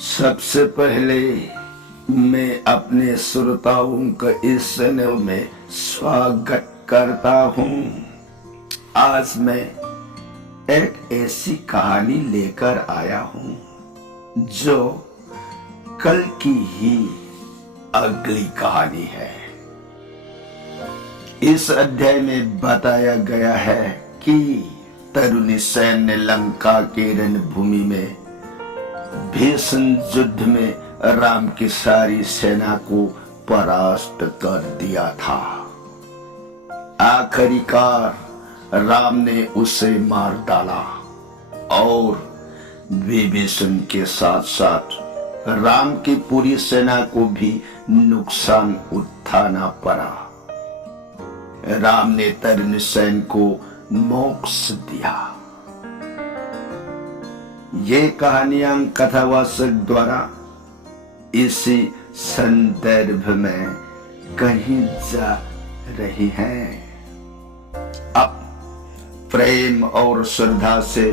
सबसे पहले मैं अपने श्रोताओं का इस चैनल में स्वागत करता हूँ। आज मैं एक ऐसी कहानी लेकर आया हूँ जो कल की ही अगली कहानी है। इस अध्याय में बताया गया है कि तरुणी सैन्य लंका के रणभूमि में भीषण युद्ध में राम की सारी सेना को परास्त कर दिया था। आखिरकार राम ने उसे मार डाला और विभीषण के साथ साथ राम की पूरी सेना को भी नुकसान उठाना पड़ा। राम ने तरुणी सैन्य को मोक्ष दिया। ये कहानियां कथावाचक द्वारा इसी संदर्भ में कही जा रही हैं। अब प्रेम और श्रद्धा से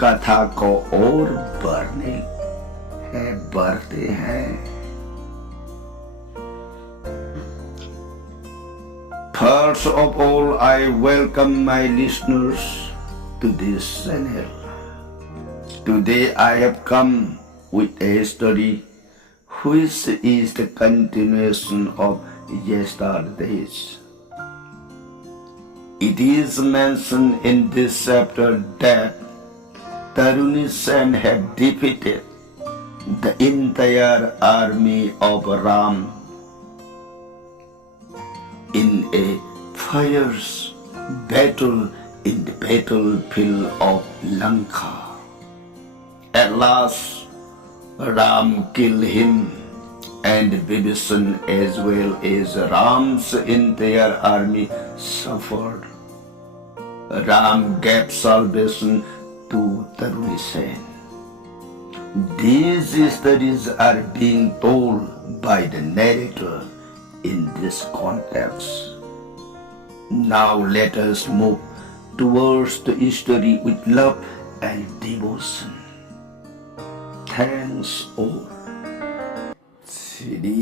कथा को और बढ़ते हैं। First of all, I welcome my listeners to this channel. Today I have come with a story which is the continuation of yesterday's. It is mentioned in this chapter that Taruni Sen had defeated the entire army of Ram in a fierce battle in the battlefield of Lanka. At last, Ram killed him and Vibhishan as well as Ram's entire army suffered. Ram gave salvation to Taruni Sen. These stories are being told by the narrator in this context. Now let us move towards the story with love and devotion. Thanks all. Shri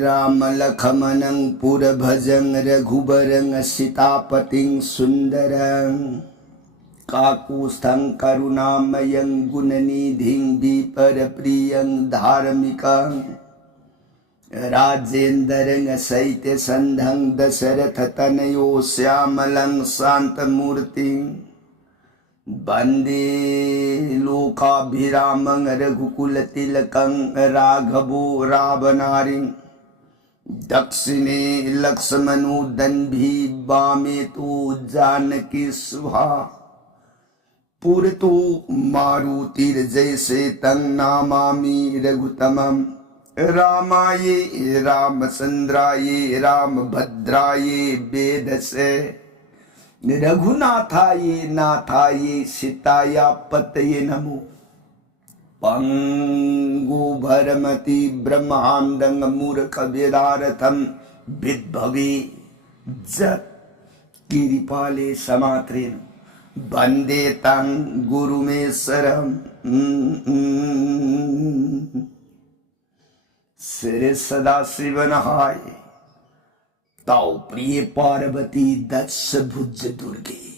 Ram लखमनं पुरभजं रघुबरं सीतापतिं सुंदरं काकुस्थं करुणामयं गुणनिधिं विपरप्रियं धार्मिकं राजेन्द्रं सैत्यसन्धं दशरथतनयो श्यामलं शान्तमूर्तिं वन्दे लोकाभिरामं रघुकुलतिलकं राघवो रावणारिं दक्षिणे लक्ष्मणो दन्भी वामे तु जानकी शुभा पुरतो मारुतिर्जैसे तं नमामि रघुतमं रामाय रामचन्द्राय रामभद्राय वेदसे रघुनाथाय नाथाय सीताय पतये नमो। पंगु भरमति ब्रह्मांडं मूर्खवेदार्थं विद्भवे जत् गिरिपाले समात्रेण वन्दे तं गुरुमेश्वरम्। श्री सदाशिवनहाय ताऊ प्रिय पार्वती दक्ष भुज दुर्गे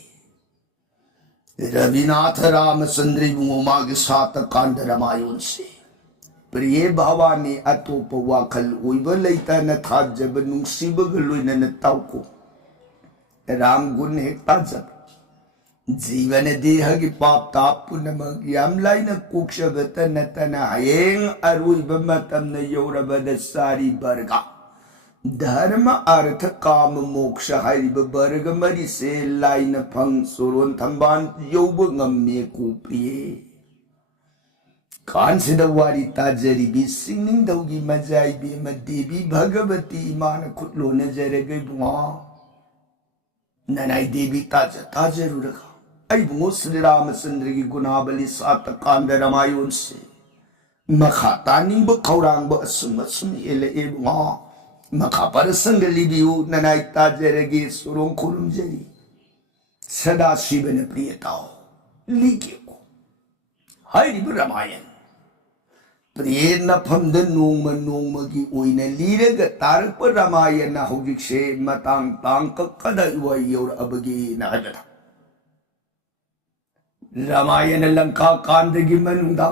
रविनाथ रामचंद्र उमा के साथ कांड रामायण से प्रिय भवानी अतोप वाखल उइब लैतन था जब नुसिबग लोइनन ताउको राम गुण हेक्ता जब जीवन देह की पाप ताप पुनमग याम लाइन कुक्षबत नतन हयें अरुइब मतम न यौरबद सारी बरगा धर्म अर्थ काम मोक्ष हारिब वर्ग मरी से लाइन फंग सोरोन थंबान यौब ngmme को प्रिय कांसिद वारी ताजरी भी सिंगिंग दौगी मजाई भी देवी भगवती मान खुटलो नजर गई बुआ ननाई देवी ताजरू रखा आई बुओ श्री रामचंद्र की गुनावली सात कांड रामायण से मखाता निंब खौरांग असुम एले ए बुआ मखा पर संग लिबियु ननाई ताजरगे सुरों खुरुमजरी सदा शिवन प्रियताओ लीके को हाय रामायण प्रियेना फमद नोंगी ओइना लीरगा तारक रामायण हौजिकसे मतांग तांग कदा यौर अबगी नागदा रामायण लंका कांदगी मनुंदा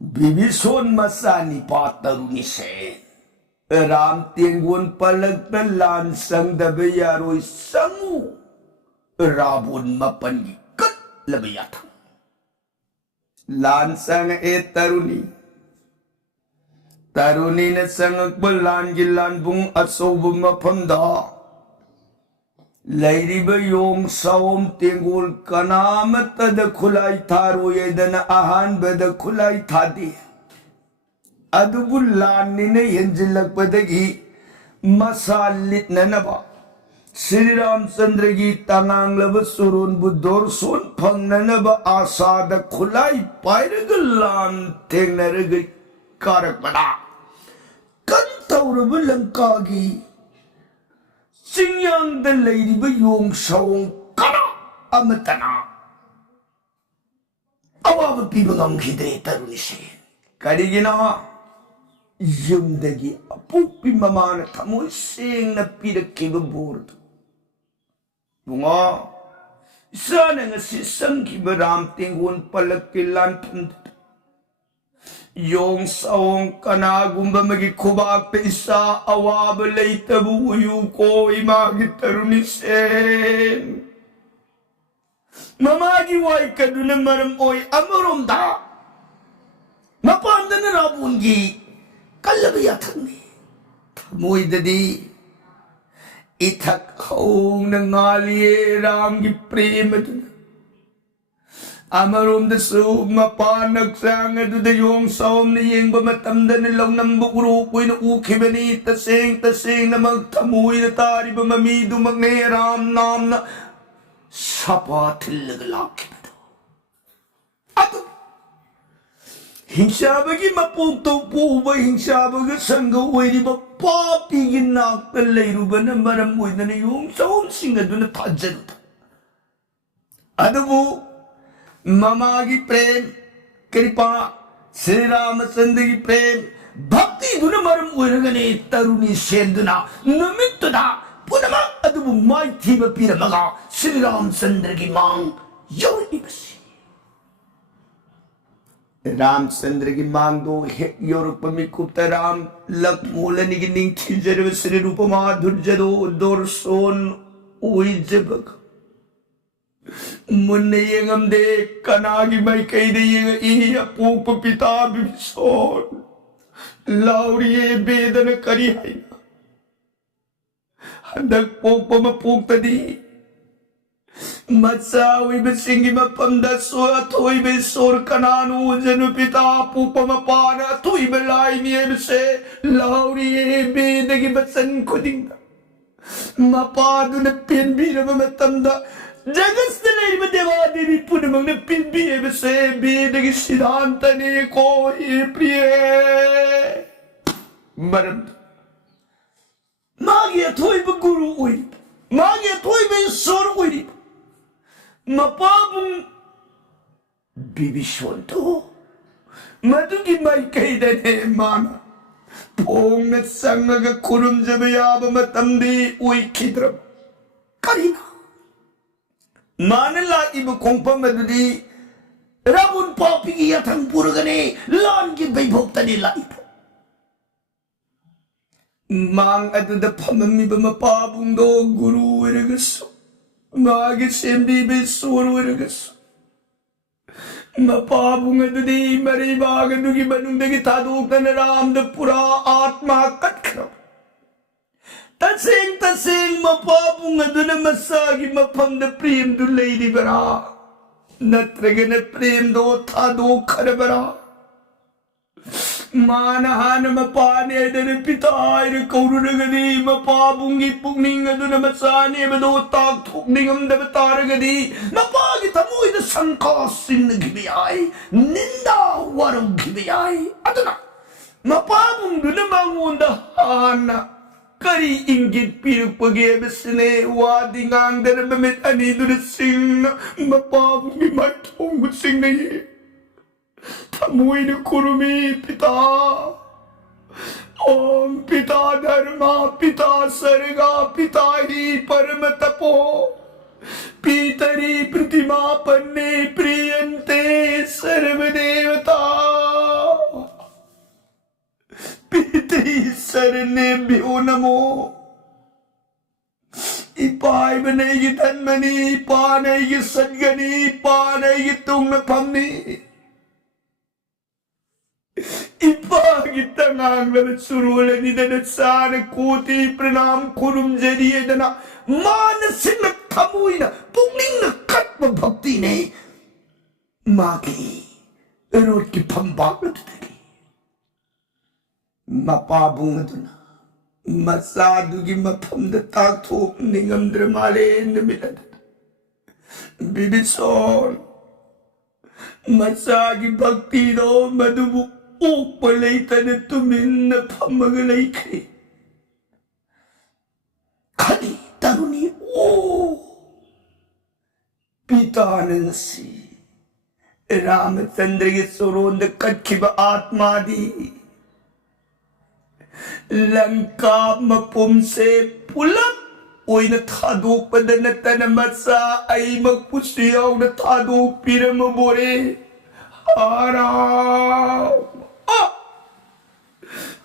बिबिसोन मसानी पातरुनी से राम तेंगोन पलक लान संगदब यारोय संगु रावण मपनगी कत लबया था लान संग ए तरुणी ने संग लान की लान बुंग असोब मफमदा लैरिब योंग साओम तेंगोल कनाम तद खुलाई थारो येदन आहान बद खुलाई थादी अदुबु लान ने यंजिलक पदगी मसालित ननबा श्री रामचंद्र की तंगांगलब सुरुन बुद्धोर सोन फंगनब आसाद खुलाई पायरग लान थेंगनरग कारक बना कंतौरब लंका की सिंयांग द लैरिब योंग साओंग कना अमतना अवाब पीबगम खिदरे तरुणी से करिगिना युमदगी अपुपी ममान थमोय सेंग न पीरकिब बोर्द बुंगा इसाने ngasi संगीब राम तेंगोन पलक के लान फंद योंग साओंग कना गुंबमगी खुबाक पे इसा अवाब लैतबु उयु को इमागी तरुणी सेन ममागी वाई कदुन मरम ओय अमरोम दा मपांदन राबुंगी कल्लबिया थंगी मोय ददी इथक होंग नालिए राम की प्रेम अमरोम दसु मपानक सांग दुद योंग साओम ने येंग बमतमदन लौनम बुरो कोइन उखिबनी तसेंग नमक थमुई तारिब ममी दुमगने राम नाम न सपा थिल्लगलाक हिंसाबगी मपोक तो पूब हिंसाबग संग ओइरिब पापीगी नाक लैरुबन मरम ओइदन योंग साओम सिंग अदुन थाजरुद अदबु ममागी प्रेम कृपा श्री रामचंद्र की प्रेम भक्ति दुन मरम ओइरगने तरुणी सेंदुना नमित्तदा पुनमा अदबु माइथीब पीरमगा श्री रामचंद्र की मांग योरिबसी रामचंद्र की मांग दो योरपमी कुप्ता राम लक मूलनि की निंग थिजर श्री रूपमा धुर्जदो दोरसोन उइजबक मुन्ने येंगम दे कनागी माई कई दे येंग इही अपूप पिता बिसोन लाउरिये बेदन करी है हंदक पोप म पोप तदी मत्सावी बसिंगी मपंदा सो अथोई बे सोर कनानु जनु पिता पुपम पान अथोई बलाई नियम से लाउरिये बेदगी बसन खुदिंग मपादुन पिन बीरम मतंदा जगत ने देवा देवी पुनमंग ने पिन बीरम से बेदगी सिद्धांत ने को ही प्रिय मरम मागी अथोई बे गुरु उई मागी अथोई बे सोर उई मपाबुंग बिबिशोंतो मधुगी माई कई दने माना पोंग न संग खुरुम जब याब मतंदी उई खिद्रम करीना मानला इब कोंपम मधुदी रावण पापी की यथंग पुरगने लान की बैभोक्तने लाइफ मांग अदुद फममी बमपाबुंग दो गुरु वरगसो मागे सेंबी बे सोर वरगसो मपाबुंग अदुदी मरी बाग अदुगी बनुंदगी थादोक्तन राम द पुरा आत्मा कटखरम तसेंग मपाबुंग अदुन मसागी मफम द प्रेम दु लैदी बरा नत्रगन प्रेम दो थादो खरबरा मानहान मपाने दन पितायर कौरुरगदी मपाबुंगी पुगनिंग अदुन मसाने बदो ताक थुकनिंगम दब तारगदी मपागी तमुई द संका सिन घिबियाई निंदा वरु घिबियाई अदुना मपाबुंग दुन मंगुंद हाना करी इंगित पिरुपगे बसने वादी ngang दन बमित अनिदुन सिंग मपाबुंगी मठोंग सिंग नहीं थमुइन कुरुमी पिता ओम पिता धर्मा पिता सर्गा पिता ही परम तपो पीतरी प्रतिमा पन्ने प्रियंते सर्वदेवता पीतरी शरणेभ्यो नमो इपाय बनेगी धनमनी पानेगी सदगनी पानेगी तुम फमनी इपागी तंगांग सुरुले निदन सान कोति प्रणाम कुरुम जरिए दना मानसिक थमुइन पुंगलिंग कत्म भक्ति ने मागी रोड की फंबाग लटकी मपाबुंगदुना मसादुगी मफमद ताकथो निगमद्र माले नमिलद बिबिसोन मसागी भक्ति दो मधुबु ऊपलेतन तुमिन फमग लेखे खाली तरुणी ओ पितानंसी रामचंद्र के सुरोंद कच्छिब आत्मा दी लंका मपुम से पुलप ओइन थादोकपदन तन मसा अइमक पुष्टियाउन थादोक पिरम बोरे आराम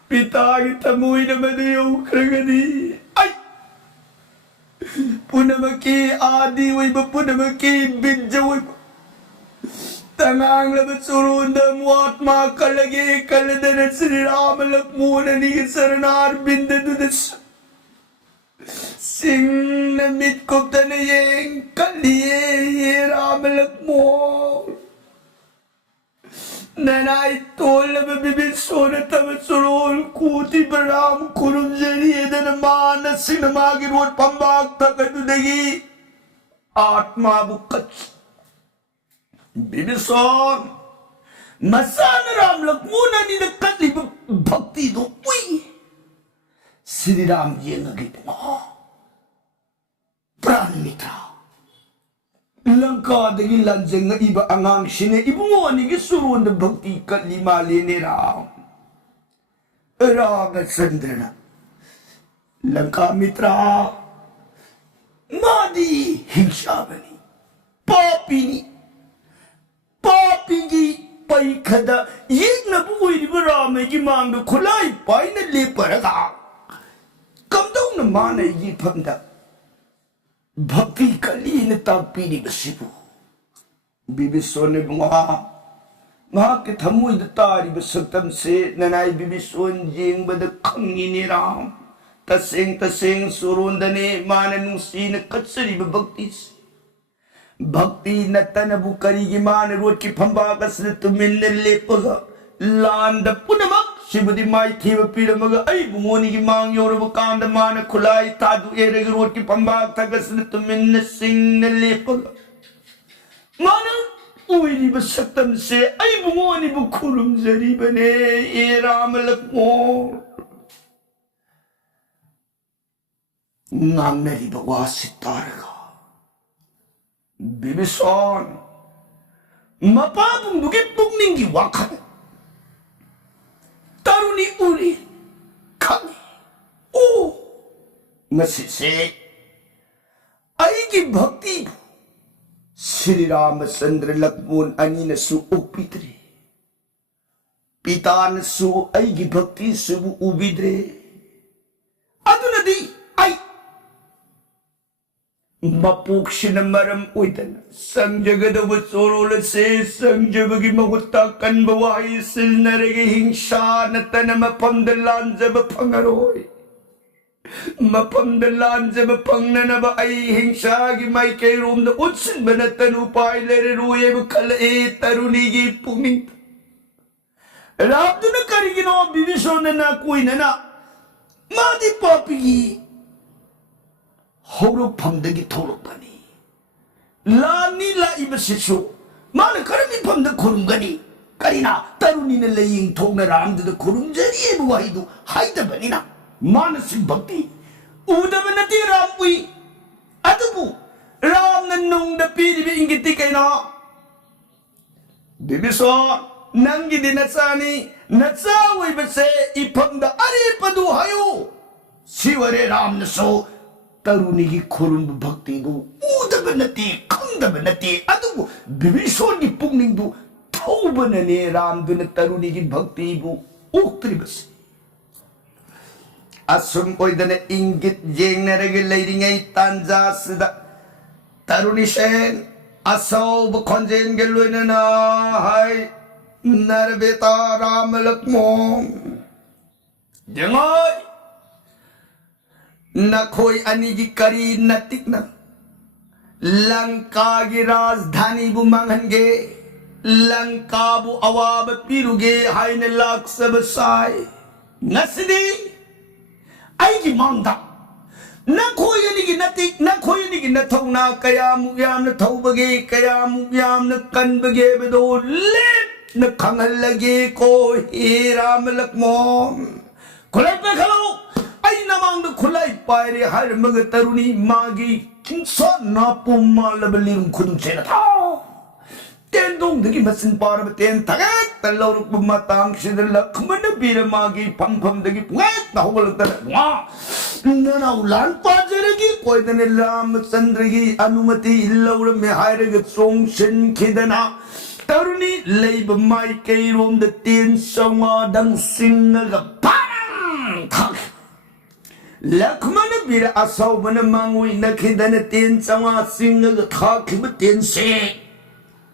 पिता की तमुइन मदयो kragadi ay पुनमकी आदि वैब पुनमकी बिज्ज वैब तंगांग लब सुरुंदम वात्मा कलगे कलदन श्री राम लक्ष्मण नि शरणार बिंद दुदस सिंह मित कुप्तन ये कलिए ये राम लक्ष्मण ननाई तोल बिबिन सोन तब सुरोल कूति बराम कुरुम जरिए दन मान सिनमा की रोड पंबाग तक दुदगी आत्मा बुकच बिबिसोन मसान राम लक्ष्मण नि कली भक्ति दो उई श्री राम जी नगी प्राण मित्रा लंका दगी लंजंग इब अंगांग सिने इबुंगो निगी सुरुंद भक्ति कली माले ने राम रामचंद्रना लंका मित्रा मादी हिंसा बनी पापिनी पापीगी पैखदा एक नबुई राम की मांग खुलाई पाई न ले परगा कमदौ न माने जी फंदा भक्ति कली न तापीरी बसिबु बिबिसोन बुंगा मा के थमुई तारी बसतम से ननाई बिबिसोन जेंग बद खंगी ने राम तसेंग तसेंग सुरोंदने मान नुसीन कचरी भक्ति भक्ति नतन बुकरी की मान रोड की फंबा कसर तुमिन लेपगा लांद पुनमक शिवदी माई थी पीरमग आई बुमोनी की मांग योरब कांद मान खुलाई तादु एरग रोड की फंबा था कसर तुमिन सिंह लेपगा मान उइरी बसतम से आई बुमोनी बुखुरुम जरी बने ए राम लक्ष्मण नामनरी बगवा सितारगा बिबिसोन मपाबुंग दुगे पुगनिंगी वाखन तरुणी उरी खाने ओ मसी से आई की भक्ति श्री रामचंद्र लक्ष्मण अनि न सु उपित्रे पिता न सु आई की भक्ति सु उबिद्रे अदुनदी आई मपोक्षण मरम ओइदन संजगदव चोरोल से संजबगी महुत्ता कनबवाई सिल नरगे हिंसा नतन मपमद लांजब फंगरोय मपमद लांजब फंगनब आई हिंसा की माइके रोम द उत्सिन बनतन उपाय लेरे रोये खल ए तरुणी की पुमिंग राबदुन करिगिनो बिबिसोन ना कोई ना मादी पापी होरो फमदगी थोरपनी लानी लाइबसिसु मान करमी फमद खुरुमगनी करिना तरुनी ने लेयिंग थोंग रामद खुरुमजरी बुवाइदु हाइदबनिना मानसिक भक्ति उदबनति रामपुई अदुबु राम नन्नुंग द पीरिबे इंगिति कैना बिबिसो नंगी नचानी नचा बसे इफम अरे पदु हायो शिवरे राम नसो तरुणी की खुरुन भक्ति दु उदब नती खंदब नती अदु बिबिसोन की पुंगनिंग दु थौबनने राम दुन तरुणी की भक्ति बु उक्तरि बसे असुम ओइदने इंगित जेंगनरगे लेरिंगै तांजासदा तरुणी सेन असौब खंजेंगे लोइनना हाय नरबेता राम लक्ष्मण जंगोय नखोई अनी की करी नतिकना लंका की राजधानी बु मंगनगे लंका बु अवाब पीरुगे हाय ने लाख सब साय नसदी आई की मांगदा नखोई अनी की नतिक नखोई अनी की नथौना कया मुयाम न थौबगे कया मुयाम न कनबगे बेदो ले न खंगल लगे को हे राम लक्ष्मण खुले पे खलो आई नमांग न खुलाई पायरे हर मग तरुणी मागी किंसा नापुम मालबलिम खुदुम चेना था तेन दोंग दगी मसिन पारब तेन थगे तल्लोरुक बुमातांग शिदर लक्ष्मण बीर मागी फम फम दगी पुए ताहुल तर वा नना उलान पाजरगी कोई दने रामचंद्र की अनुमति इल्लौर में हायरग सोंग शिन खिदना तरुणी लेब माई कई रोम द तेन सवा दंग सिंग पारंग था लक्ष्मण बीर असौबन मांगुई नखिदन तेन सवा सिंग था खिब तेन से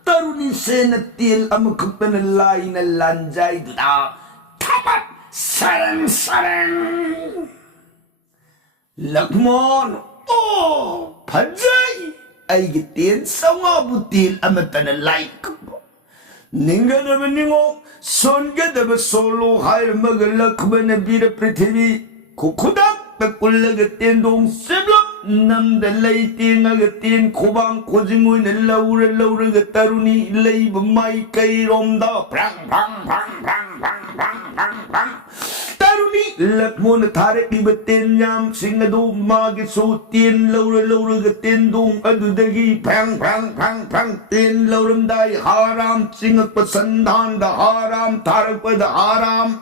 तरुणी से न तेल अमखतन लाई न लंजाई दा थपत सरंग सरंग लक्ष्मण ओ फजाई आई तेन सवा बुतील अमतन लाई निंगदब निंगो सोनगदब सोलो हायर मग लक्ष्मण बीर पृथ्वी खुखुदक तकुलग तेंदोंग सेब्लम नमद लई तेंग तेन खोबांग खोजिंगुई न लौर लौर तरुणी लई बमाई कई रोमदा भ्रंग भ्रंग भ्रंग भ्रंग भ्रंग भ्रंग भ्रंग तरुणी लक्ष्मण थारे इब तेन याम सिंगदो मागे सो तेन लौर लौर तेंदोंग अदुदगी भ्रंग भ्रंग भ्रंग भ्रंग तेन लौरमदाई हाराम सिंग पसंदान द हाराम थारक पद हाराम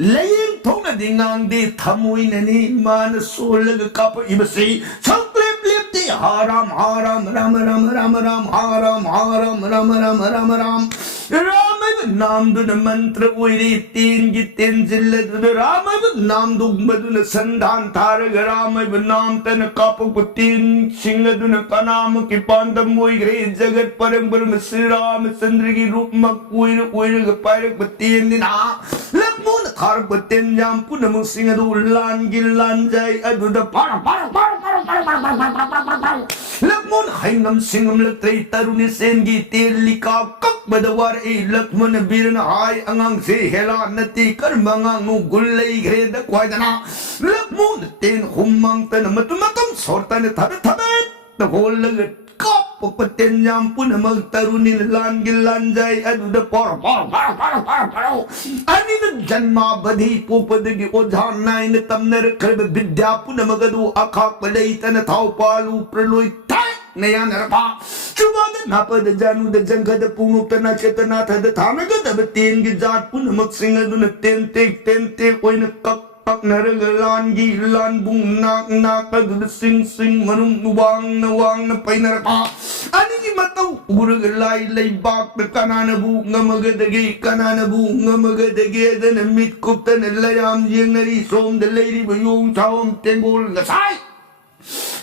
लेकिन थोड़ा दिंगांग दे थमुई ननी मान सोलग कप इबसी छक्लेप लेपती हाराम हाराम राम राम राम राम हाराम हाराम राम राम राम राम राम नाम दुन मंत्र उइरी तीन की तीन जिल्ले दुन राम नाम दुग मदुन संधान थारग राम नाम तन कप कुतीन सिंह दुन कनाम की पांडम मोई ग्रे जगत परम ब्रह्म श्री राम चंद्र की रूप मक उइर उइर पायरक बतीन दिना लक्ष्मण थार बतीन जाम पुनम सिंह दु लान गिलान जाय अदुद पार पार पार पार पार पार लक्ष्मण हैंगम सिंगम लत्रै तरुणी सेन की तेल लिका कक बदवार ए लक्ष्मण बीरन हाय अंगांग से हेला नती कर मंगांगु गुल्लै घरे द क्वायदना लक्ष्मण तेन हुमंग तन मतमतम सोरतन थब थबे द होल लग कप पतेन जाम पुन मग तरुणी लान गिलान जाय अदुद पर पर पर पर पर पर अनिन जन्मा बधी पोपदगी ओझा नाइन तमनर खरब विद्या पुन मगदु अखा पलै तन थाव पालु प्रलोय नया नरपा चुबाद नापद जानु द जंगद पुनु तना चेतना थद थानग तब तेन की जात पुन मक सिंग दुन तेन ते ओइन कक कक नरग लान गी लान बुंग नाक नाक दुद सिंग सिंग मनुम वांग न पैनरपा अनि की मतौ उरग लाई लाई बाक कनान बु ngमगदगे कनान बु ngमगदगे दन मित कुप्तन लयाम येंगरी सोम द लेरी बयों चावम तेंगोल गसाई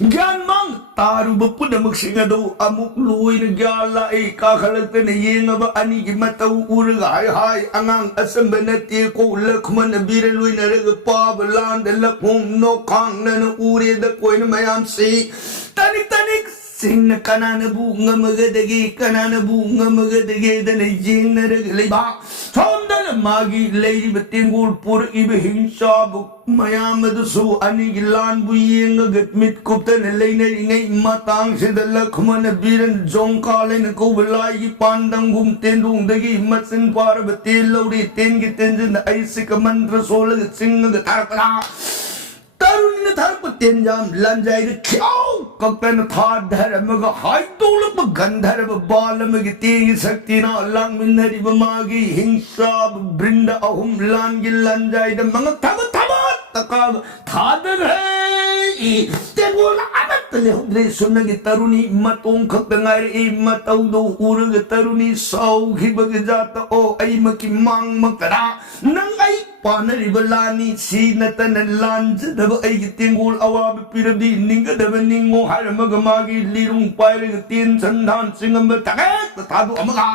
ज्ञान मांग तारु बपुन मक्सिंगदो अमुक लोइन ग्याला ए का खलतन येंगब अनि की मतौ उरग हाय हाय अंगांग असंबनते को लक्ष्मण बीर लोइन रग पाब लान द लखोम नो खांग नन उरे द कोइन मयाम से तनिक तनिक सिंह कनानबू ngमगदगे कनानबू ngमगदगे दन येंग रग लेबा सोमदन मागी लेरी बतेंगुल पुर इब हिंसा बु मयाम दसु अनि गिलान बु येंग गतमित कुप्तन लेनरि ngै मातांग से द लक्ष्मण बीरन जोंका लेन को बलाई की पांडंग गुम तेंदुंग दगी मसन पार बते लौरी तेन की तेंजन ऐसिक मंत्र सोलग सिंह ग तारपरा तरुण न थार को तेंजाम लंजाई के क्यों कक्कन था धर्म का हाई तोलक में गंधर बाल में की तेगी शक्ति ना लंग मिन्नरी बमागी हिंसा बृंद अहुम लांगी लंजाई द मंग थब थब तका थादर है तेगोल अनत ले हुद्रे सुन्न की तरुणी मतों खक्कंगार ए मतौ दो उरग तरुणी सौ घिबग जात ओ आई मकी मांग मकरा नंग आई पानरी बलानी सी नतन लांज दब आई तेगोल अवाब पिरदी निंग दब निंगो हर मगमागी लिरुंग पायरग तीन संधान सिंगम तके तादो अमगा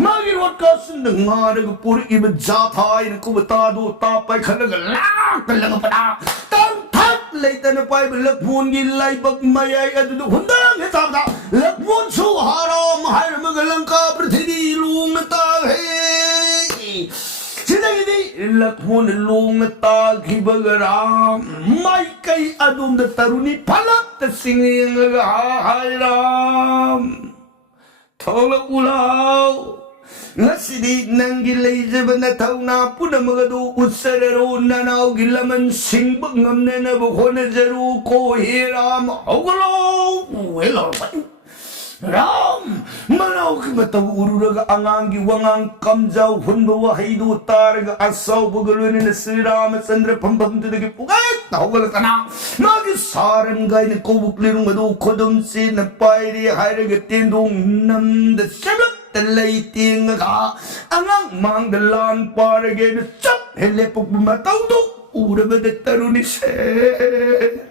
मागी रोट का सुंद मारग पुर इब जाथा इन कुबता दो तापाय खलग लाक लंग पड़ा तम थक लेतन पाय लखमोन की लाइबक मयाय अदु हुंदांग हेताबदा लखमोन सु हाराम हर मगलंका पृथ्वी लूंगता है सिदगी लखमोन लूंगता घिबगराम माय कई अदुम द तरुणी फलत सिंगिंग हाय राम थोल उलाव नसिदी नंगी लेजब न थौना पुनमगदु उत्सररो ननाव गिलमन सिंह ngमने न बखोन जरू को हे राम होगलो वेलो राम मनाव की मतब उरुरग अंगांगी वंगांग कमजाव हुंदो वहीदो तारग असाव बगलुने न श्री रामचंद्र पंपम तदगे पुगाय होगल तना नागी सारन गायन कोबुकलिरुंग मदो खोदम से न पायरी हायरग तेंदोंग नमद सबक तलई तेंगा अंगांग मांग दलान पारगे न चप हेले पुक मतौ दो उरबद तरुणी से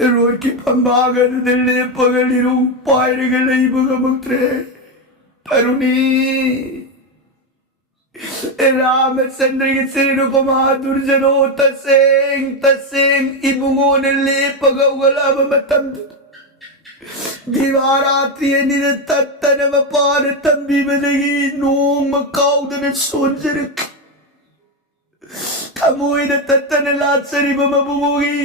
रोड की पंबागन दिल्ली पगली रूम पायर गई बगमत्रे तरुणी रामचंद्र के सिर उपमा दुर्जनो तसेंग तसेंग इबुगो ने ले पगवला मतम दीवारात्रि निरतन पार तंबी बदगी नोम काउदन सोंजर तमोई न ततन लाचरी बमबुगी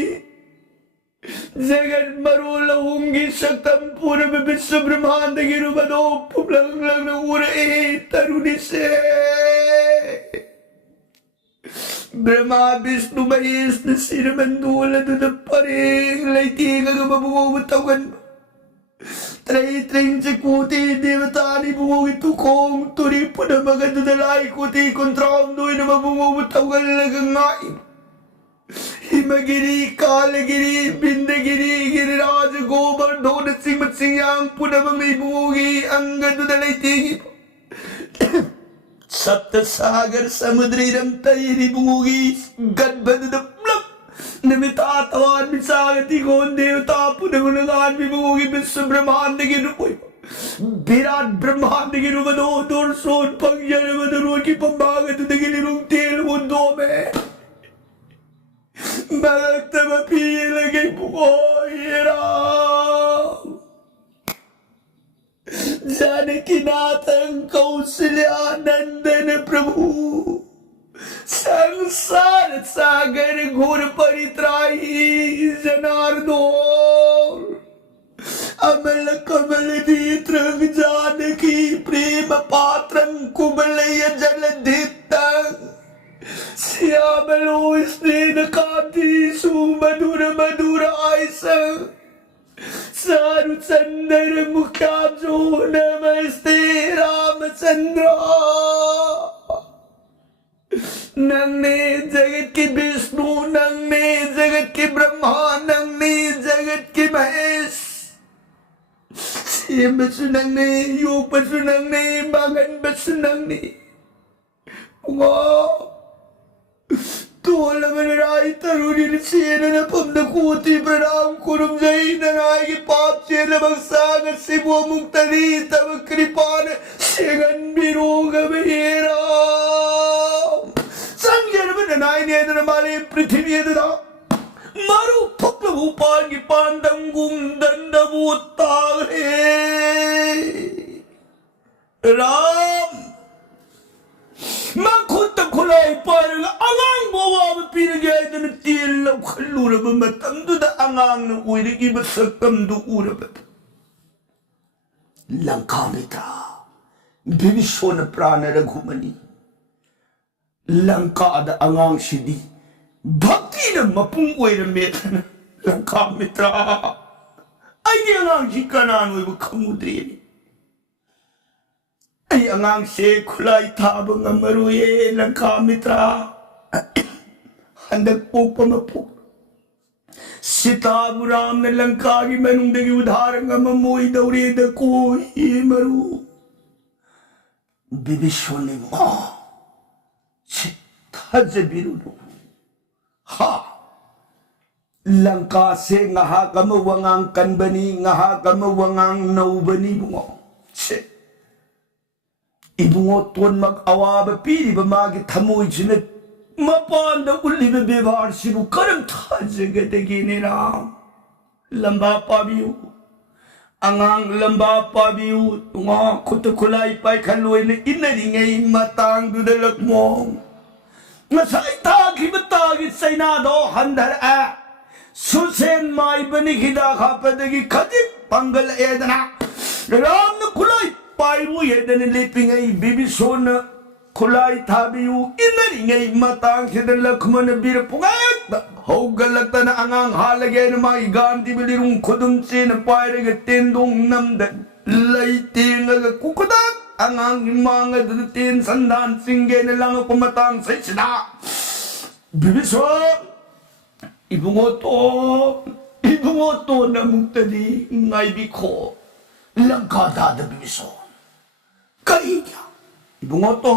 जगत मरोल होंगी शक्तम पूर्व विश्व ब्रह्मांड की रूपदो पुलंग लग्न उरे तरुणी से ब्रह्मा विष्णु महेश सिर मंदोल दुद परे लेती गगबबो तगन त्रय त्रिंच कोटि देवता नि बुगि तु कोंग तुरी पुनमगद दलाई कोटि कंत्राम दोइन बबुगो तगन लगंगाई हिमगिरी कालगिरी बिंदगिरी गिरिराज गोवर्धन सिंह सिंह पुनम में भूगी अंगद दलैती सप्त सागर समुद्री रमतरी भूगी गदबद दप्लप निमिता तवान विसागति गोन देवता पुनगुणगान विभूगी विश्व ब्रह्मांड की रूप विराट ब्रह्मांड की रूप दो दूर सोन पंजर मदरो की पंबागत दगिली रूप तेल मुंदो में भक्त पिए लगे पुकोरा जानकी नाथं कौशल्या नंदन प्रभु संसार सागर घोर परित्राही जनार्दो अमल कमल नेत्र जानकी प्रेम पात्रं कुबलय जलधितं श्यामलो स्नेह कांति सुमधुर मधुर आयस सारु चंदर मुख्याब्जो नमस्ते रामचंद्र नंगने जगत की विष्णु नंगने जगत की ब्रह्मा नंगने जगत की महेश सिम बसु नंगने योग बसु नंगने बागन बसु नंगने तोलमनराय तरुणी सेन पम्द कोटि प्रणाम कुरुम जय नराय की पाप से नमस्कार शिवो मुक्तरी तव कृपान सेगन विरोग मेरा संजर्भ ननाय नेदन मारे पृथ्वी ददा मारू फक्ल भूपाल की पांडंगुम दंडभूतारे राम मैं खुद तक खुलाई पारेगा अंगांग बोवा में पीर गया इधर तेल लो खल्लू रब में तम तो द अंगांग न उइर की बस कम दो उरब लंका में था विविशोन प्राण रघुमनी लंका द अंगांग सिद्धि भक्ति न मपुंग ओइरमे लंका मित्रा आइदि अंगांग जी कनान ओइबो खमुद्रे आई अंगांग से खुलाई थाब ngamaruye लंका मित्रा हंदक पोपम पो सीताबुराम ने लंका की मनुंदगी उधार ngamamoy दौरे द कोई मरु बिबिशोने वो थाजबिरुनो हा लंका से ngहा कम वंगांग कनबनी ngहा कम वंगांग नौबनी बुंगो छे इबुंगो तोनमक अवाब पीरिबा मागी थमोइसिने मपान द उल्लिबे बेवार सिबु करम थाजगदगी राम लंबा पाबियु अंगांग लंबा पाबियु तुंगा खुत खुलाई पाई खलोइने इनरिंगै मतांग दुदलकमों नसाई तागी बतागी सैनादो हंदर आ सुसेन माई बनी खिदा खापदगी खदिक पंगल एदना राम न खुलाई पाइबु एदने लेपिंगै बिबिसोन खुलाई थाबियु इनरिंगै मतांग खिदा लक्ष्मण बीर पुगात हौगलतन अंगांग हालगेन माई गांधी बिलिरुं खुदुम चेन पाइरगे तेंदोंग नमद लैतेंगग कुकुदा अंगांग मांग तेन संधान सिंगेन लांग मतंग सैसदा बिबिसो इबुंगो तो नमुक्तदी नाइबिखो लंका दाद बिबिसो कई क्या इबुंगो तो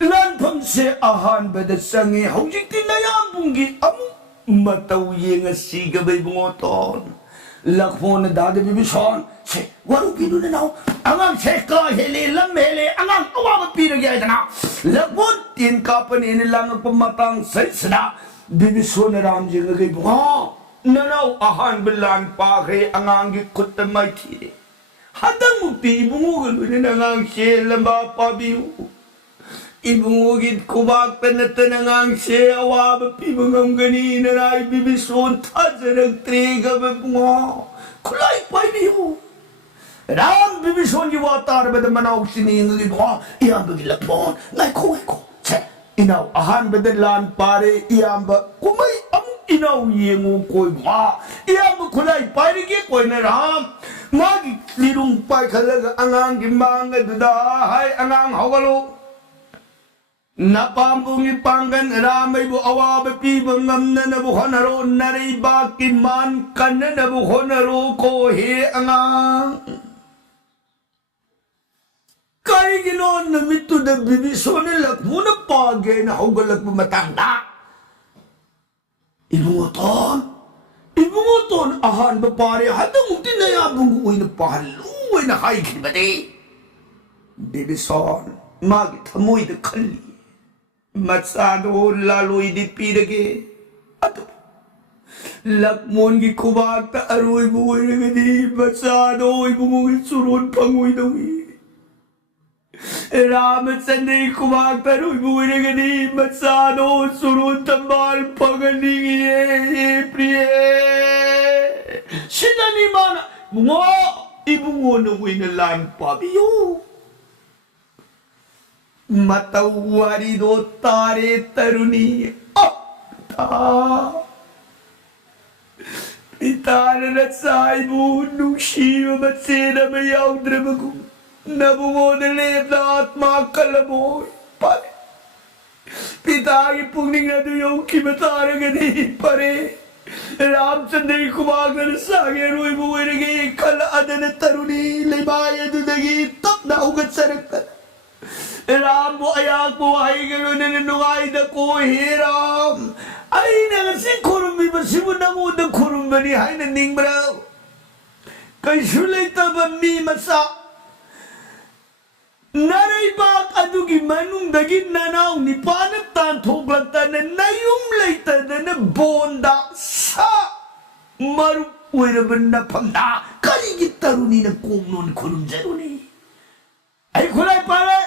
लानफम से आहान बद संगे हौजिक्ति नयाबुंगी अमु मतौ येंग सिगबै इबुंगो तो लखोन दाद बिबिसोन से वरु बिनु नाउ अंगांग से का हेले लम हेले अंगांग अवाब पीरगे आइदना लखोन तीन कापन इन लांग पमतांग सैसदा बिबिसोन राम जिंगगे बुआ ननाउ आहान बिलान पाखरे अंगांग की खुत मैथी हदंग मुक्ति इबुंगो गलुने अंगांग से लंबा पाबियु इबुंगो की कुबाक तनतन अंगांग से अवाब पीबंगमगनी नराई बिबिसोन थाजरक त्रेगब बुआ खुलाई पाइबियु राम बिबिसोन की वातार बद मनाउ सिनी इंगगी बुआ इयाबगी लपोन नाइको छे इनाउ आहान बद लान पारे इयाब कुमै अमु इनाउ येंगो कोई बुआ इयाब खुलाई पाइरिगे कोई न राम मागी लिरुंग पाइ खलग अंगांग की मांग दुदा हाय अंगांग हौगलो नपाम्बुंगी पांगन रामैबु अवाब पीब ngमननबु होनरो नरैबा की मान कन्ननबु होनरो को हे अंगांग करिगिनो नमितु द बिबिसोने लखमुन पागेन हौगलकबु मतंगदा इबुंगोतोन आहान बपारे हदमुक्ति नया बुंगु ओइन पाहलु ओइन हाइखिबदे बिबिसोन मागी थमोइ द खल्ली मत्सादो लालोई दी पीरगे अतो लक्मोन की खुबाक अरोई बुगोई दी मत्सादो इबुगोई सुरोन पंगोई दवी रामचंद्र की खुबाक अरोई बुगोई दी मत्सादो सुरोन तंबाल पगनी ये प्रिय शिदनी माना बुगो इबुगो नोई न लान पाबियो मतवारी दो तारे तरुणी पितार रसाइबु नुशीव बसेन में याउद्रबगु नबुगोन लेबला आत्मा कलमो पाले पिता की पुण्य नदु यौ की बतारगनी परे रामचंद्र कुमार सागे रोई बुवेरगे कल अदन तरुणी लेबाय दुदगी तब ना उगत सरक राम वो अयाक वो आएगा ने नुआई द को हे राम आई न से खुरुम भी बसिबु नमो द खुरुम बनी हाय न निंग ब्रा कई शुले तब मी मसा नरई बात अदुगी मनुंग दगी ननाउ निपान तान थोगलता न नयुम लेता न बोंदा सा मरु उइरबन फंदा करी की तरुणी न कोमनोन खुरुम जरुनी आई खुलाई पारे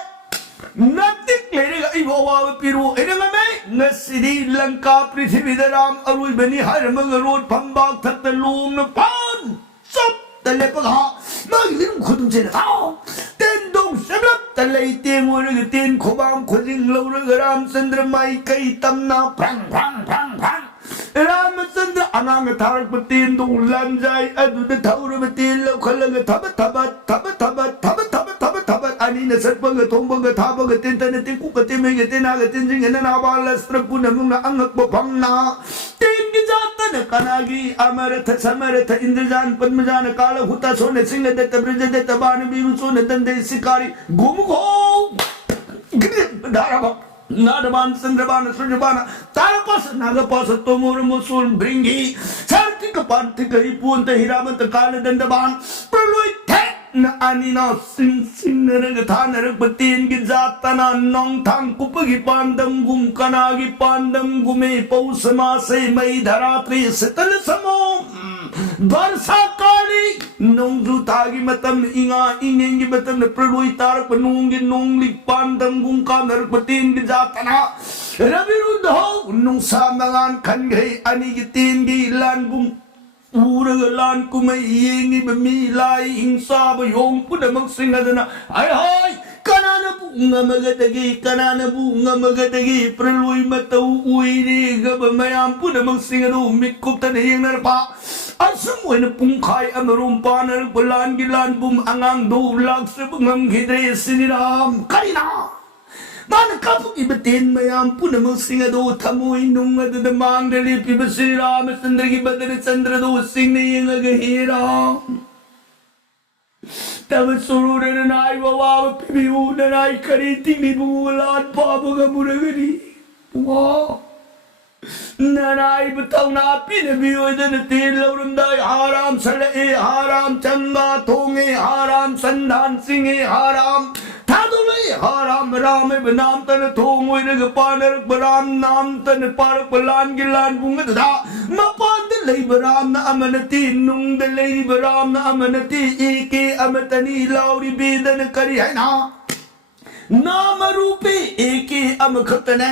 नतिक लेरेगा इबो वाव पिरो एनगा में नसिदी लंका पृथ्वी दराम अरुई बनी हर मंगरोड फंबाग थत लूम न पान सब तले पगा मागिलिम खुदुम से ना तेंदोंग सेबलप तलई तेंग और तेन खोबाम खोजिंग लौरग रामचंद्र माई कई तमना भ्रंग भ्रंग भ्रंग भ्रंग रामचंद्र अनांग थारक बतेन दो लंजाई अदुद थौर बतेन लौखलग थब थब थब थब थब थब थब थब अनि न सत्पग थोंबग थाबग तेन तन ते कुकते में गते ना गते जिंग न नाबाल अस्त्र कुनमुंग अंगक बभंगना तेन की जातन कनागी अमरथ समरथ इंद्रजान पद्मजान काल हुता सोने सिंह दत्त ब्रज दत्त बाण बीरु सोने दंदे शिकारी घुमघो धारा नादबान चंद्रबान सूर्यबान तारकस नागपास तोमोर मुसुल ब्रिंगी सार्थिक पार्थिक हिपुंत हिरामत काल दंडबान प्रलोय थे न अनिना सिंह सिंह नरग था नरग बतेन की जातना नौंग थांग कुपगी पांडम गुम कनागी पांडम गुमे पौष मासे मई धरात्रि शीतल समो वर्षा काली नोंगजु तागी मतम इंगा इंगेंगी मतम प्रलोय तारक नोंगी नोंगली पांडम गुम का नरग बतेन की जातना रविरुद्ध हो नुसा मंगान खन गई अनि की तेन की लान गुम ऊरग लान कुमई येंगी बमी लाई हिंसा बयोंग पुनमक सिंगदना हाय हाय कनान बुंगा मगदगी कनान बुंगा मगदगी प्रलोय मतौ उइरे गब मयाम पुनमक सिंगदु मिकुप्तन येंगनरपा असम ओइन पुंखाय अमरुम पानर बुलान गिलान बुम अंगांग दो लाख से बुंगम घिदे सिनिराम करिना मान कापु की बतेन मयाम पुनमक सिंगदो थमोई नुंग अदद मांगली पिब श्री रामचंद्र की बदन चंद्र दो सिंह ने यंग हेरा तब सुरुरन नाई ववाव पिबिउ ननाई करी तिंगली बुलान पाबु गमुरगरी वाह ननाई बताऊ ना पिन बियोजन तेल लवरुंदाई हाराम सड़े हाराम चंगा थोंगे हाराम संधान सिंगे हाराम थादुले हाराम राम बनाम तन थोंगोय नग पानर बराम नाम तन पार पलान गिलान बुंगत धा मपाद लई बराम न अमनती नुंग लई बराम न अमनती एके अमतनी लाउरी बेदन करी है ना नाम रूपे एके अमखतने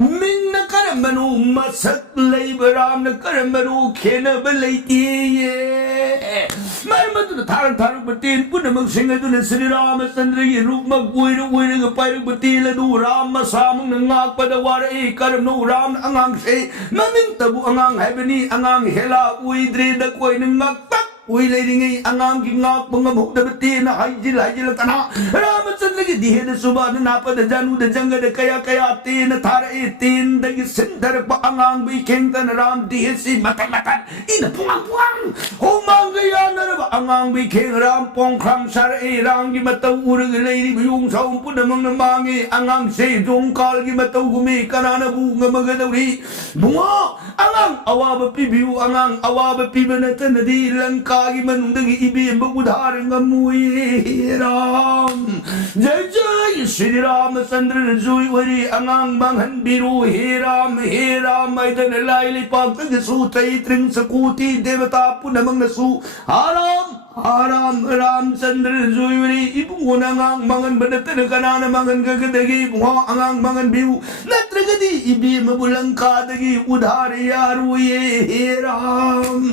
मिंग न कर मनु मसक लई बराम न कर मनु खेन बलैती ये मैं मत थारक थारक बतेन पुनमक सिंह दुन श्री रामचंद्र की रूप मक उइर उइर ग पैर बतेल दु राम सामंग नाक पद वार ए करम नो राम अंगांग से ममिंग तबु अंगांग हैबनी अंगांग हेला उइद्रे द कोई नंगक उई लेरिंगे अंगांग की नाक बंगम हुद बतेन हाइजिल हाइजिल तना रामचंद्र की दिहे द सुबह न नापद जानू द जंग द कया कया तेन थार ए तेन द की सिंदर प अंगांग भी खेंतन राम दिहे सी मतन मतन इन पुआंग पुआंग हो मांग या नर अंगांग भी खेंग राम पोंग खंग सर ए राम की मतौ उरग लेरी भयुंग सौं पुनमंग न मांगे अंगांग से जोंग काल की मतौ गुमे कनान बूंग मगदौरी बुआ अंगांग अवाब पिबिउ अंगांग अवाब पिबनत नदी लंका की मनुंदगी इबेम उधार ngमुई राम जय जय श्री रामचंद्र जुई वरी अंगांग मंगन बिरु हे राम मैदन लाइली पाक सु तई त्रिंग सकुति देवता पुनमंग सु आराम रामचंद्र जुई इबुंग अंगांग मंगन बनतन कनान मंगन गगदगी बुहा अंगांग मंगन बिउ नत्रगदी इबेम बुलंकादगी उधार यारुये हे राम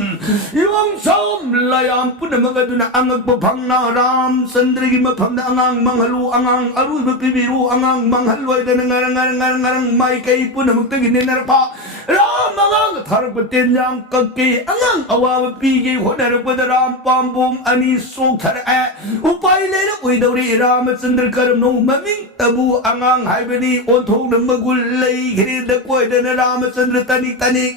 यों सोम लयाम पुनमगदुन अंगक बभंगना रामचंद्र की मफम अंगांग मंगलु अंगांग अरुब पिबिरु अंगांग मंगल वैदन ngarang mai kai पुनमुक्त गिने नरपा राम अंगांग थरप तेंजांग कके अंगांग अवाब पीगे होनर पद राम पाम्बुम अनि सोक थर ए उपाय ले उइदौरी रामचंद्र करम नो ममिंग तबु अंगांग हाइबनी ओथोग नमगुल लई घिरे द कोयदन रामचंद्र तनी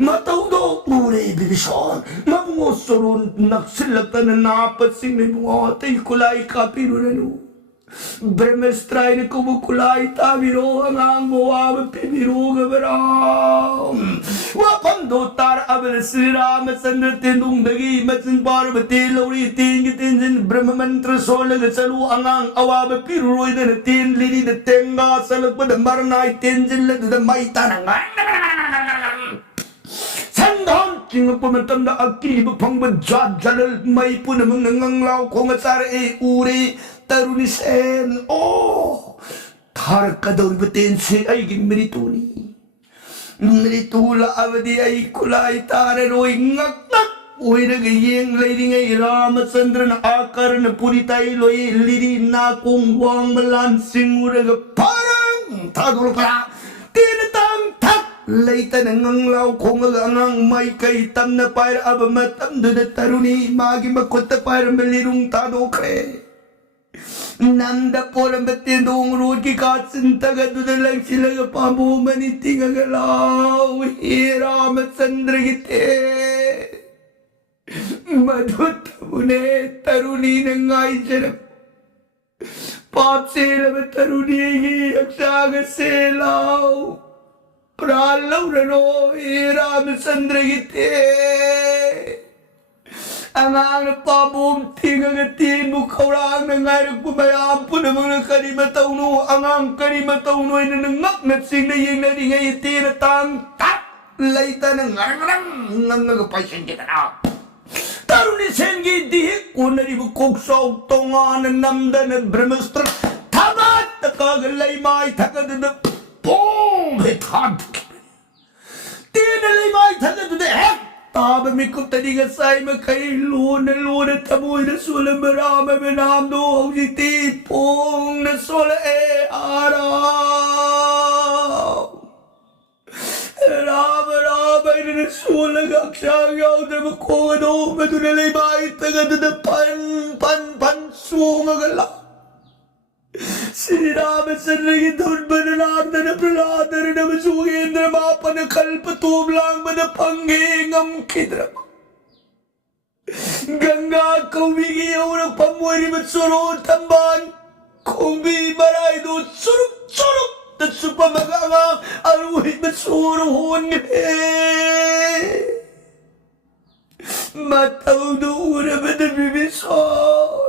मतौ दो पूरे बिबिशोन मबुओ सोरुन नक्सिलतन नाप सिंह ने बुआ तई कुलाई कापिरुनु ब्रह्मस्त्राय ने कुबु कुलाई ताविरो अंगांग बोआब पिबिरो गबराम वापम दो तार अबल श्री रामचंद्र तेंदुंग दगी मचन पार्वती लौरी तेंग तेंजन ब्रह्म मंत्र सोलग चलु अंगांग अवाब पिरुरोय दन तेन लिरी द तेंगा सलक पद मरनाय तेंजन लद द माइताना संधान चिंगप मतम द अकीब फंग जात जलल मई पुनमंग नंगलाव खोंग सार ए उरे तरुणी सेन ओ थार कदौर बतेन से आई गिन मृतुला अवधि आई कुलाई तार रोई ngak oiraga yeng leiringai Ramachandran akarna puritai loi liri na kong wang malan singuraga parang tadulkara tinatang tak leitan ngang lau kongaga ngang mai kai tamna paira abamatam duda taruni magi makota paira melirung tadokre Nanda poram betendong ruki katsin taga duda lang silaga pamu manitinga galaw Ramachandra gite Madhut mune taruni nangai sarap Pap sela taruni gi aksaga selaw Pralaw rano Ramachandra gite Ang pabum tinga gatin mo kaurang nangai nagpumayam po na mga karimataw no ang karimataw no ay nanangak na sing na yung naringay itinatang tak laita ng ngarang nangagapasyan kita na Taruni sengi dihik ko na ribukog sa ugtongan ng namda na bremastra tamat na kagalay may tagad na boom hitad tinalay may tagad na hek Taba mikot tadi gasay makay luna tamoy na sula marama manam no hawiti pong na sula araw Rama na sula gaksyang yaw na makuha no madunalay may tagad na pan sunga gala Sri Ramachandra ki dhun banananda na praladar na masugendra mapa na kalpatum lang mana panggingam kidra Ganga kaumigi orang pamuari matsurun tamban kumbi maray do surup at supamagangang aruhit matsuruhon Mataw doon na bibison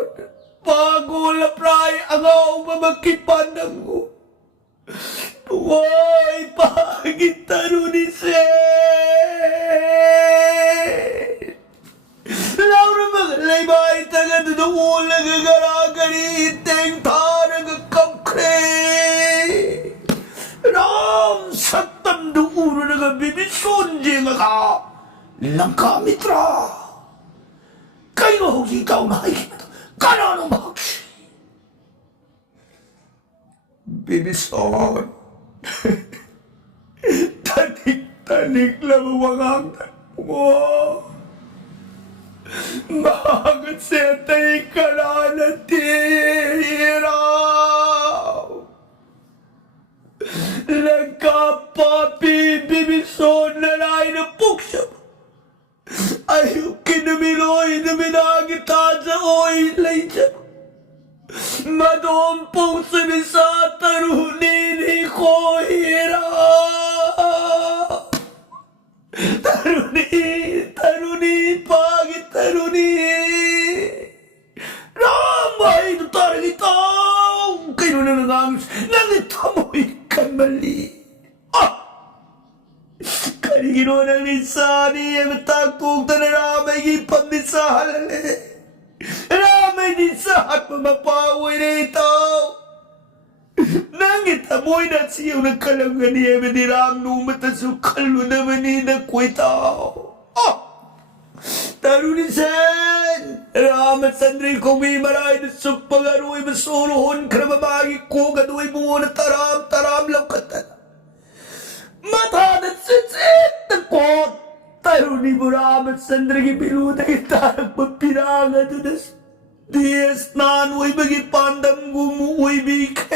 Bago la pray agaw mamakipanang mo. Buhay pagitaro ni Sen. Laura magalay ba itaga doon nagagaragari iteng tarang kamkre. Ram satam doon nagabibison di nga ka. Langkamitra. Kayo huwag ikaw makikita. Kanano bakshi? Bibison. Tanik-tanik lang ang mo. Bakit setay ka na natiraw? Nagkapapi bibison na lain ng puksya. Ayaw kinamiloy na minagita sa oilay siya. Madompong sa tarunini ko hira. Taruni, pagit taruni. Ramay, tutarang itaw. Kayo na nangangis, nangita mo ikan mali. Kanigino ng lisani, matagtog na ramay ipag nisahalali. Ramay nisahat mamapaway na ito. Nangit amoy na siyaw ng kalangan niya, madiram nung matasukal mo naman na ko ito. Tarunisan! Ramachandra kung may maray na supagaroy masuluhon karamamagi ko gadoy mo na taram lang katan. Mata na sitsit na kot! Taruni mo Ramachandra kipiluta kita magpiranga doon na Diyas nanoy magipandam gumuoy bike.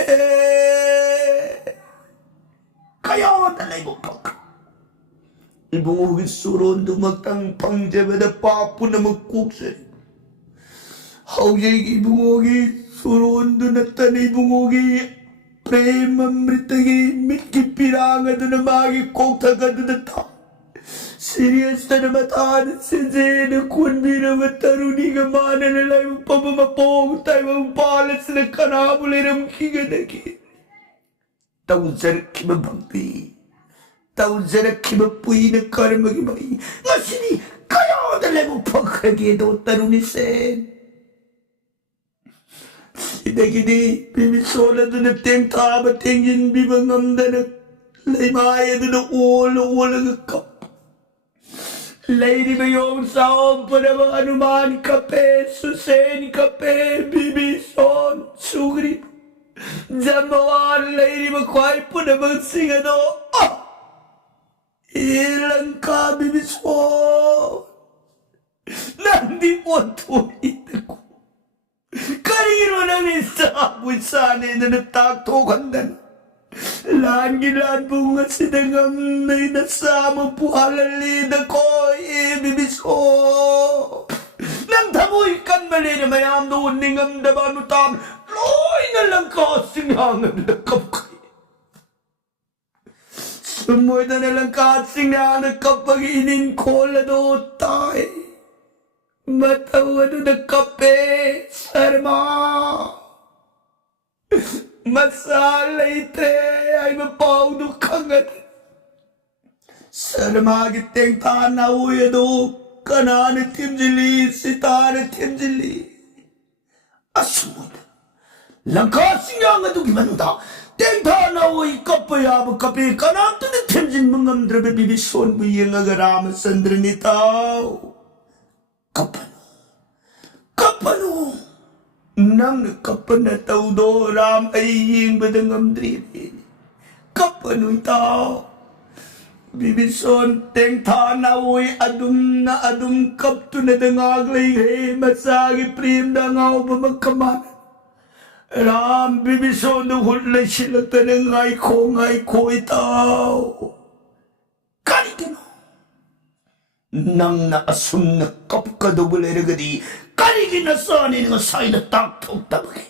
Kaya talay mo pag. Ibungugis suron dumagtang pangjaba na papo na magkuksay. Hawyay ibungugis suron doon at tanay ibungugi. Premamritagi mitkipiranga doon na magikoktaga doon na ta. Serious na namataan at sinzena kung binamataro ni gamana na lang pamamapong tayo ang palas na kanabulay ng kiganagi. Taon sa kimabangpi. Taon sa kimapuy na karamagimay. Ngasini, kaya na lang ang pagkagito taro ni Sen. Sinagini, bimisola doon na tiyang tama tingin bimangamda na laymaya doon na ulo-ulo ng kap. Lady Bayong Sao Panama Anuman Kape Susen Kape Bibi Son Sugri Jamawan Lady Makwai Panama Singado Ilanka Bibi Son Nandi Oto Itaku Kariro na misa Buisane na nataktokandan Lan-gilan bunga sidangam na inasama puhalalida ko ibibiso. Nang tamoy kan mali na mayam doon ningam dabano tam, loy na lang kasingangan na kapkay. Sumoy na lang kasingangan kapag ininkola do tayo. Matawa na kape, sarma. Masalay te ay mapaudo kangat. Sarmagiteng tanaw yado kanani timjili sitane timjili. Asumod. Langkasing nga do gimanda. Teng tanaw ay kapayab kapi kananto na timjin mangamdra bibison mo yung agarama sandra nitaw. Kapano. Nang kapanataw do ram ay yung badangam dribi. Kapano'y tao. Bibison teng tanawoy adum na adum kapto na dangaglay he masagi prim dangaw ba magkaman. Ram bibison do hulay sila tanangay ko itaw. Kanito nang naasum na kapkadobulay na gadi Karigi nasani nga say na taktok tabagi.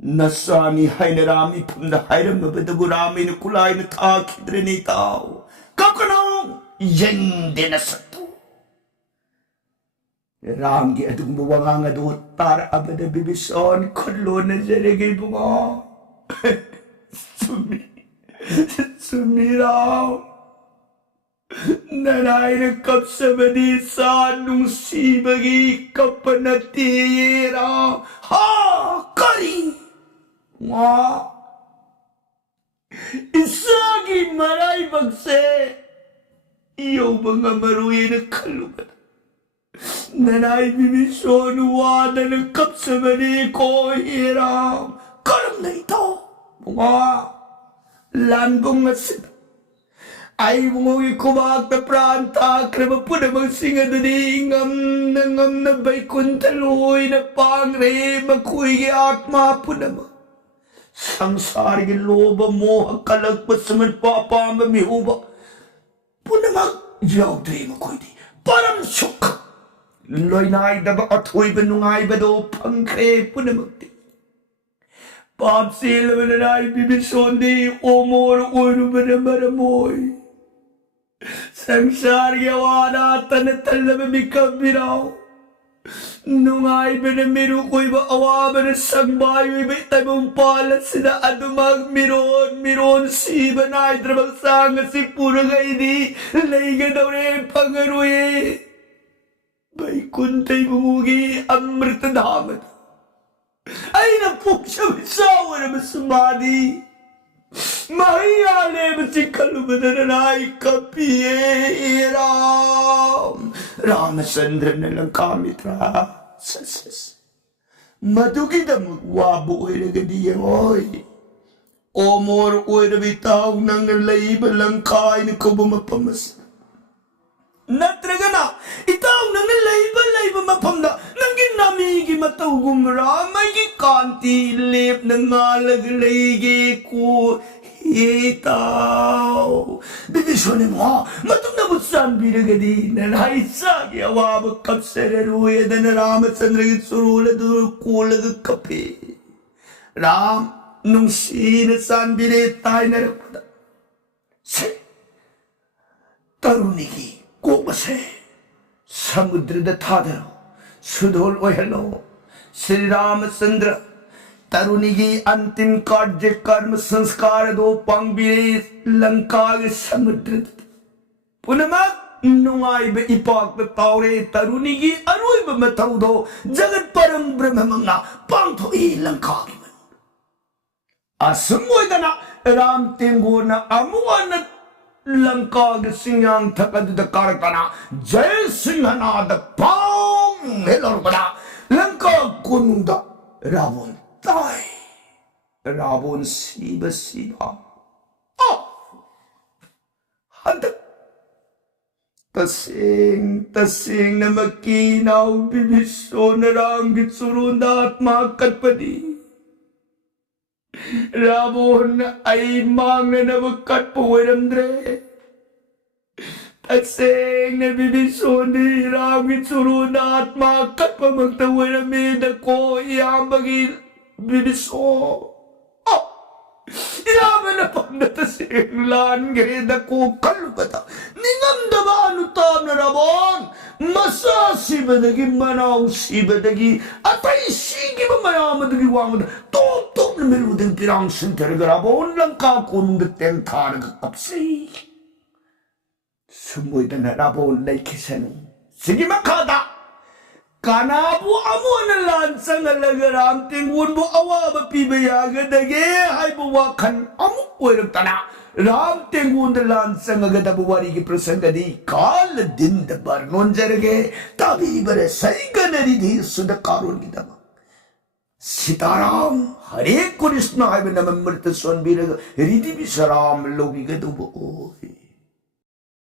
Nasani hay na rami punda hayram na badagurami na kulay na takid rin itaw. Kakanong yan din na sa to. Ramgi adong buwanga nga doon para abada bibison kulo na siya nagay bunga. Sumiraw. Nanay na kapsabadisa nung sibagi kapanatira. Ha! Kari! Nga! Isagi maray bagse! Iyo mga maruya na kalugan. Nanay bibisyon wada ng kapsabadi ko hiram. Karam na ito! Mga landong na sila. Ay mo ikumak na pranta, krema po namang singa doon ngam na bay kuntaloy na pangre, makuy atma po naman. Sangsari loba mo, ang kalagpas naman papa mamihuba. Po naman, yaw dre makuy di, parang syok. Loy na ay daba at huy ba nung ay ba do, pangre po naman di. Papsila ba na ay bibison di, umoro uno ba na maramoy. Sangsari yawana tanatal na mamikabiraw. Nung ay binamiru ko'y maawa ba na sangbayo iba itabong palas na adumag miron siba na ay drabang sanga si puro nga ini layga daw rin pangaruye. Bay kuntay bumugi amrita damat. Ay na po siya masawa na masumadi. Mahiyale masikalubanan na ay kapiye Ramasandra na lang kami tra. Madugid ang magwabo ay nagadiyang oy. Omor oy na bitaw nang nalayba lang kain ko bumapamas. Natraga na, itaw nang nalayba mapamda. Nang ginamigi matawgong ramay gikanti lip nang malaglaygi ko. Itaw, bibisyonin mo, matong nabutsan binagadi na naisagi awabag kapsararuya na naramat sa naging surula doon kulag kape. Ram, nung sinasan binitay na rakuda. Taruniki, kumase, samudra da tadaro, sudol oyalo, Sri Ramachandra, तरुणी अंतिम कार्य कर्म संस्कार दो पंगबीरे लंका समुद्र पुनमक नुआई बे इपाक तावरे तरुणी की अरुई बे मथौ दो जगत परम ब्रह्म मंगा पांथो ई लंका की मन असमोदना राम तेंगोना अमुवन लंका के सिंह थकद कारकना जय सिंहनाद पांग हेलोरबना लंका कोनुंदा रावण ताई रावण सीबा हद तसेंग नमकी नाउ बिबिसोन राम की सुरुंदात्मा कटपदी रावण आई मांगने नव कटप ओइरमद्रे तसेंग ने बिबिसोनी राम की सुरुंदात्मा कटप मक्त ओइरमे दको यामगी बिबिसो यामन पंडित सिंह लान गरे दको कलबता निगम दबानु ताम रावण मसा सिबदगी मनाउ सिबदगी अतई सिगी मयामदगी वामद तो मेरुदं पिरांग सिंथर रावण लंका कोनुंद तें थारग कपसी सुमुइदन रावण लेखिसन सिगी मखादा कानाबु अमुन लांसंग लगराम तेंगुनबु अवाब पिबयागदगे हाइबु वाखन अमु ओइरतना राम तेंगुन लांसंग गदबु वारी की प्रसंगदी काल दिन दबर नोंजरगे तभी बरे सैगनरी धी सुद कारुन की दम सीताराम हरे कृष्ण हाइबे नम मृत सोन बीरग रिधि बिसराम लोगी गदबु ओहि